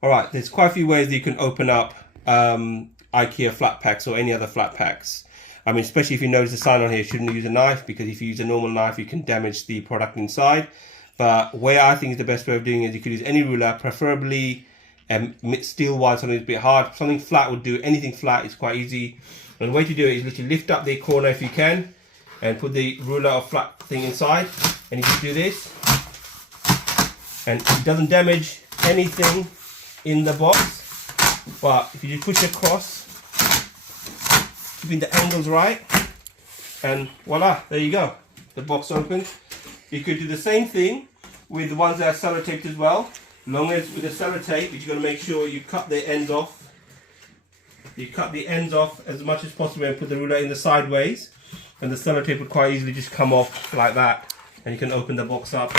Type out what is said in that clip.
All right, there's quite a few ways that you can open up IKEA flat packs or any other flat packs. I mean, especially if you notice the sign on here, you shouldn't use a knife, because if you use a normal knife, you can damage the product inside. But way I think is the best way of doing it is you could use any ruler, preferably steel one, something that's a bit hard. Something flat would do. Anything flat is quite easy. And the way to do it is literally lift up the corner if you can, and put the ruler or flat thing inside, and you just do this, and it doesn't damage anything in the box. But if you just push across, keeping the angles right, and voila, there you go, the box opens. You could do the same thing with the ones that are sellotaped as well. Long as with the sellotape, you've got to make sure you cut the ends off. You cut the ends off as much as possible and put the ruler in the sideways, and the sellotape would quite easily just come off like that, and you can open the box up